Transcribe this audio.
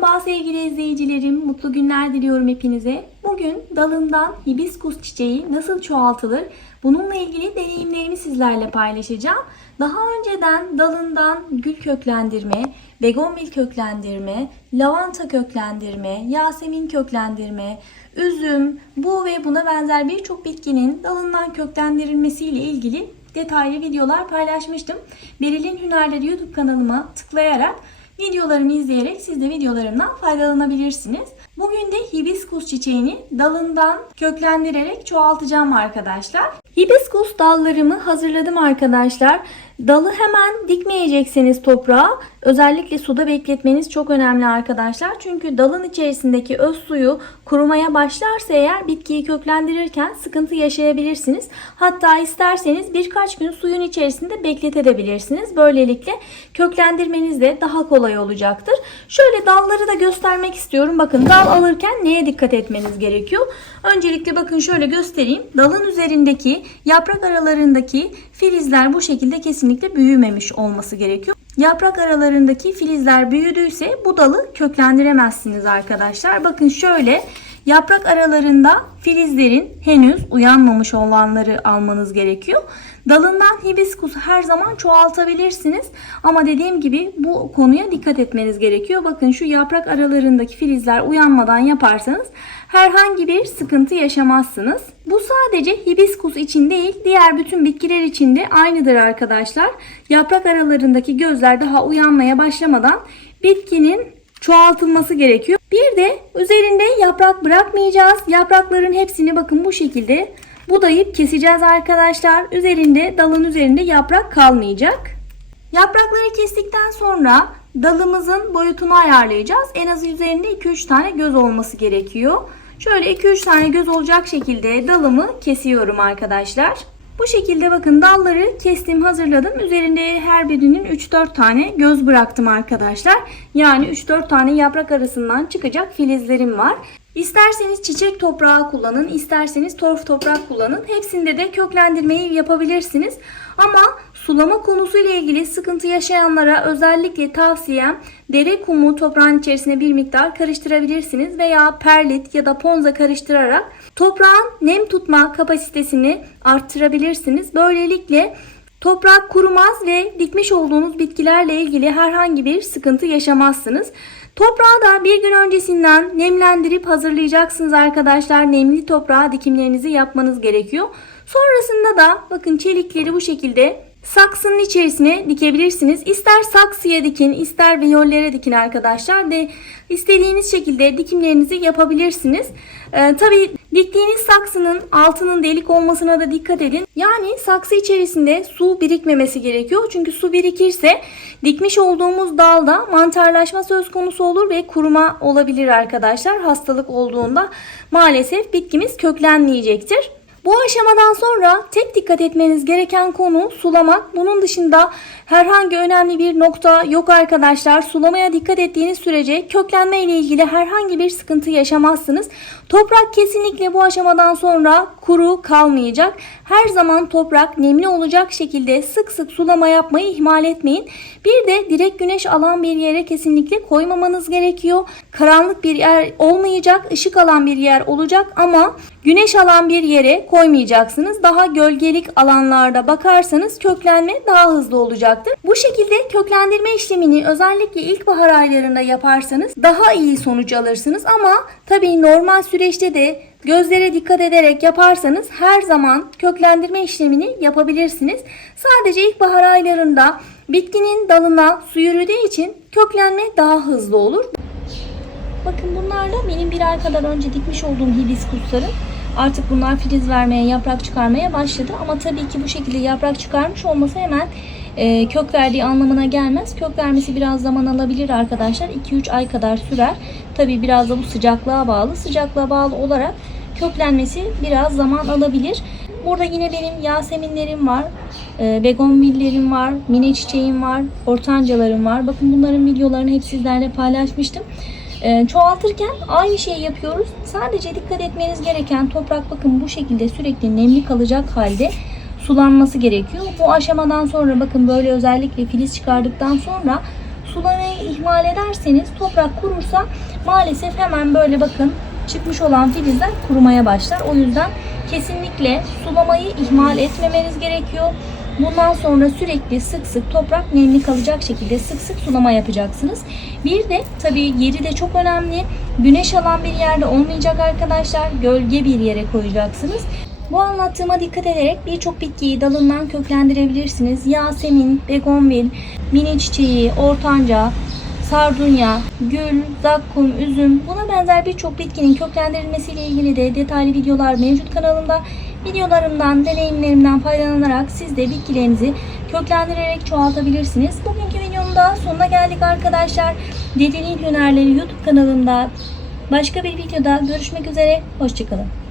Merhaba sevgili izleyicilerim, mutlu günler diliyorum hepinize. Bugün dalından hibiskus çiçeği nasıl çoğaltılır? Bununla ilgili deneyimlerimi sizlerle paylaşacağım. Daha önceden dalından gül köklendirme, begonvil köklendirme, lavanta köklendirme, yasemin köklendirme, üzüm, bu ve buna benzer birçok bitkinin dalından köklendirilmesiyle ilgili detaylı videolar paylaşmıştım. Beril'in Hünerleri YouTube kanalıma tıklayarak videolarımı izleyerek siz de videolarımdan faydalanabilirsiniz. Bugün de hibiskus çiçeğini dalından köklendirerek çoğaltacağım arkadaşlar. Hibiskus dallarımı hazırladım arkadaşlar. Dalı hemen dikmeyecekseniz toprağa özellikle suda bekletmeniz çok önemli arkadaşlar. Çünkü dalın içerisindeki öz suyu kurumaya başlarsa eğer bitkiyi köklendirirken sıkıntı yaşayabilirsiniz. Hatta isterseniz birkaç gün suyun içerisinde bekletebilirsiniz. Böylelikle köklendirmeniz de daha kolay olacaktır. Şöyle dalları da göstermek istiyorum. Bakın dal alırken neye dikkat etmeniz gerekiyor? Öncelikle bakın şöyle göstereyim. Dalın üzerindeki yaprak aralarındaki filizler bu şekilde kesinlikle büyümemiş olması gerekiyor. Yaprak aralarındaki filizler büyüdüyse bu dalı köklendiremezsiniz arkadaşlar. Bakın şöyle yaprak aralarında filizlerin henüz uyanmamış olanları almanız gerekiyor. Dalından hibiskus her zaman çoğaltabilirsiniz. Ama dediğim gibi bu konuya dikkat etmeniz gerekiyor. Bakın şu yaprak aralarındaki filizler uyanmadan yaparsanız herhangi bir sıkıntı yaşamazsınız. Bu sadece hibiskus için değil, diğer bütün bitkiler için de aynıdır arkadaşlar. Yaprak aralarındaki gözler daha uyanmaya başlamadan bitkinin çoğaltılması gerekiyor. Bir de üzerinde yaprak bırakmayacağız. Yaprakların hepsini bakın bu şekilde budayıp keseceğiz arkadaşlar. Üzerinde dalın üzerinde yaprak kalmayacak. Yaprakları kestikten sonra dalımızın boyutunu ayarlayacağız. En az üzerinde 2-3 tane göz olması gerekiyor. Şöyle 2-3 tane göz olacak şekilde dalımı kesiyorum arkadaşlar. Bu şekilde bakın dalları kestim hazırladım. Üzerinde her birinin 3-4 tane göz bıraktım arkadaşlar. Yani 3-4 tane yaprak arasından çıkacak filizlerim var. İsterseniz çiçek toprağı kullanın, isterseniz torf toprak kullanın. Hepsinde de köklendirmeyi yapabilirsiniz. Ama sulama konusuyla ilgili sıkıntı yaşayanlara özellikle tavsiyem dere kumu toprağın içerisine bir miktar karıştırabilirsiniz veya perlit ya da ponza karıştırarak toprağın nem tutma kapasitesini arttırabilirsiniz. Böylelikle toprak kurumaz ve dikmiş olduğunuz bitkilerle ilgili herhangi bir sıkıntı yaşamazsınız. Toprağı da bir gün öncesinden nemlendirip hazırlayacaksınız arkadaşlar. Nemli toprağa dikimlerinizi yapmanız gerekiyor. Sonrasında da bakın çelikleri bu şekilde saksının içerisine dikebilirsiniz. İster saksıya dikin, ister viyollere dikin arkadaşlar. De istediğiniz şekilde dikimlerinizi yapabilirsiniz. Ee, tabii diktiğiniz saksının altının delik olmasına da dikkat edin. Yani saksı içerisinde su birikmemesi gerekiyor. Çünkü su birikirse dikmiş olduğumuz dalda mantarlaşma söz konusu olur ve kuruma olabilir arkadaşlar. Hastalık olduğunda maalesef bitkimiz köklenmeyecektir. Bu aşamadan sonra tek dikkat etmeniz gereken konu sulamak. Bunun dışında herhangi önemli bir nokta yok arkadaşlar. Sulamaya dikkat ettiğiniz sürece köklenme ile ilgili herhangi bir sıkıntı yaşamazsınız. Toprak kesinlikle bu aşamadan sonra kuru kalmayacak. Her zaman toprak nemli olacak şekilde sık sık sulama yapmayı ihmal etmeyin. Bir de direkt güneş alan bir yere kesinlikle koymamanız gerekiyor. Karanlık bir yer olmayacak, ışık alan bir yer olacak ama güneş alan bir yere koymayacaksınız. Daha gölgelik alanlarda bakarsanız köklenme daha hızlı olacaktır. Bu şekilde köklendirme işlemini özellikle ilkbahar aylarında yaparsanız daha iyi sonuç alırsınız ama tabii normal süreçte de Gözlere dikkat ederek yaparsanız her zaman köklendirme işlemini yapabilirsiniz. Sadece ilkbahar aylarında bitkinin dalına su yürüdüğü için köklenme daha hızlı olur. Bakın bunlar da benim bir ay kadar önce dikmiş olduğum hibiskuslarım. Artık bunlar filiz vermeye, yaprak çıkarmaya başladı. Ama tabii ki bu şekilde yaprak çıkarmış olması hemen e, kök verdiği anlamına gelmez. Kök vermesi biraz zaman alabilir arkadaşlar. 2-3 ay kadar sürer. Tabii biraz da bu sıcaklığa bağlı. Sıcaklığa bağlı olarak köklenmesi biraz zaman alabilir. Burada yine benim yaseminlerim var, e, begonvillerim var, mine çiçeğim var, ortancalarım var. Bakın bunların videolarını hep sizlerle paylaşmıştım. E, çoğaltırken aynı şeyi yapıyoruz. Sadece dikkat etmeniz gereken toprak bakın bu şekilde sürekli nemli kalacak halde sulanması gerekiyor. Bu aşamadan sonra bakın böyle özellikle filiz çıkardıktan sonra sulamayı ihmal ederseniz toprak kurursa maalesef hemen böyle bakın çıkmış olan filizler kurumaya başlar. O yüzden kesinlikle sulamayı ihmal etmemeniz gerekiyor. Bundan sonra sürekli sık sık toprak nemli kalacak şekilde sık sık sulama yapacaksınız. Bir de tabii yeri de çok önemli. Güneş alan bir yerde olmayacak arkadaşlar. Gölge bir yere koyacaksınız. Bu anlattığıma dikkat ederek birçok bitkiyi dalından köklendirebilirsiniz. Yasemin, begonvil, mini çiçeği, ortanca, sardunya, gül, zakkum, üzüm buna benzer birçok bitkinin köklendirilmesiyle ilgili de detaylı videolar mevcut kanalımda. Videolarımdan, deneyimlerimden faydalanarak siz de bitkilerinizi köklendirerek çoğaltabilirsiniz. Bugünkü videonun da sonuna geldik arkadaşlar. Dedeliğin Hünerleri YouTube kanalımda başka bir videoda görüşmek üzere. Hoşçakalın.